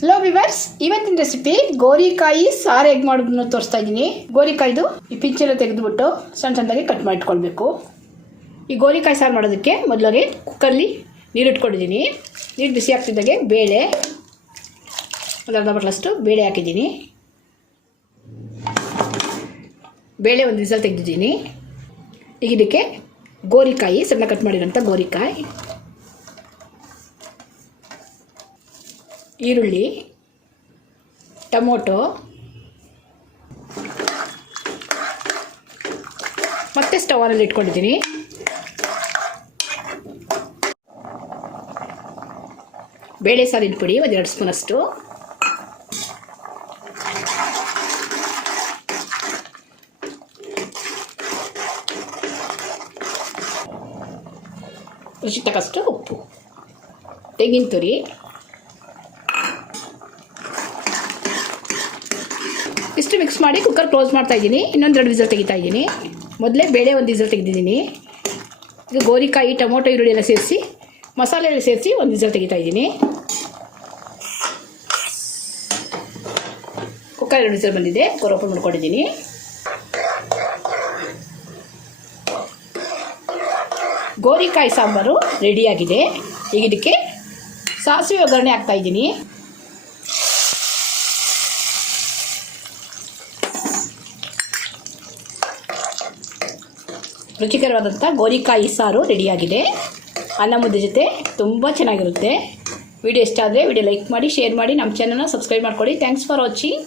Hello viewers ಇವತ್ತಿನ recipe ಗೋರಿಕಾಯಿ ಸಾರು ಹೇಗೆ ಮಾಡೋದನ್ನ ತೋರಿಸ್ತಾ ಇದ್ದೀನಿ. ಗೋರಿಕಾಯ್ದು ಈ ಪಿಂಚೆಲ್ಲ ತೆಗೆದುಬಿಟ್ಟು ಸಣ್ಣ ಸಣ್ಣದಾಗಿ ಕಟ್ ಮಾಡಿಟ್ಕೊಳ್ಬೇಕು. ಈ ಗೋರಿಕಾಯಿ ಸಾರು ಮಾಡೋದಕ್ಕೆ ಮೊದಲಾಗಿ ಕುಕ್ಕರ್ಲಿ ನೀರು ಇಟ್ಕೊಂಡಿದ್ದೀನಿ. ನೀರು ಬಿಸಿ ಆಗ್ತಿದ್ದಾಗೆ ಬೇಳೆ, ಒಂದು ಅರ್ಧ ಬಟ್ಲಷ್ಟು ಬೇಳೆ ಹಾಕಿದ್ದೀನಿ. ಬೇಳೆ ಒಂದು ವಿಸಲ್ ತೆಗೆದಿದ್ದೀನಿ. ಈಗ ಇದಕ್ಕೆ ಗೋರಿಕಾಯಿ ಸಣ್ಣ ಕಟ್ ಮಾಡಿರೋಂಥ ಗೋರಿಕಾಯಿ. ಈರುಳ್ಳಿ, ಟೊಮೊಟೊ, ಮತ್ತೆ ಸ್ಟವ್ ಆನಲ್ಲಿ ಇಟ್ಕೊಂಡಿದ್ದೀನಿ. ಬೇಳೆ ಸಾರಿನ ಪುಡಿ, ಒಂದೆರಡು ಸ್ಪೂನಷ್ಟು ರುಚಿ ತಕ್ಕಷ್ಟು ಉಪ್ಪು. ತೆಂಗಿನ ತುರಿ. ಇಷ್ಟು ಮಿಕ್ಸ್ ಮಾಡಿ ಕುಕ್ಕರ್ ಕ್ಲೋಸ್ ಮಾಡ್ತಾ ಇದ್ದೀನಿ. ಇನ್ನೊಂದು ಎರಡು ವಿಸಲ್ ತೆಗಿತಾ ಇದ್ದೀನಿ. ಮೊದಲೇ ಬೇಳೆ ಒಂದು ವಿಸಲ್ ತೆಗೆದಿದ್ದೀನಿ. ಇದು ಗೋರಿಕಾಯಿ, ಟೊಮೊಟೊ, ಈರುಳ್ಳಿ ಎಲ್ಲ ಸೇರಿಸಿ, ಮಸಾಲೆ ಎಲ್ಲ ಸೇರಿಸಿ ಒಂದು ವಿಸಲ್ ತೆಗಿತಾ ಇದ್ದೀನಿ. ಕುಕ್ಕರ್ ಎರಡು ವಿಸಲ್ ಬಂದಿದೆ. ಕುಕ್ಕರ್ ಓಪನ್ ಮಾಡ್ಕೊಂಡಿದ್ದೀನಿ. ಗೋರಿಕಾಯಿ ಸಾಂಬಾರು ರೆಡಿಯಾಗಿದೆ ಈಗ ಇದಕ್ಕೆ ಸಾಸಿವೆ ಒಗ್ಗರಣೆ ಹಾಕ್ತಾ ರುಚಿಕರವಾದಂಥ ಗೋರಿಕಾಯಿ ಸಾರು ರೆಡಿಯಾಗಿದೆ. ಅನ್ನ ಮುದ್ದೆ ಜೊತೆ ತುಂಬ ಚೆನ್ನಾಗಿರುತ್ತೆ. ವಿಡಿಯೋ ಇಷ್ಟ ಆದರೆ ವಿಡಿಯೋ ಲೈಕ್ ಮಾಡಿ, ಶೇರ್ ಮಾಡಿ, ನಮ್ಮ ಚಾನಲ್ನ ಸಬ್ಸ್ಕ್ರೈಬ್ ಮಾಡ್ಕೊಳ್ಳಿ ಥ್ಯಾಂಕ್ಸ್ ಫಾರ್ ವಾಚಿಂಗ್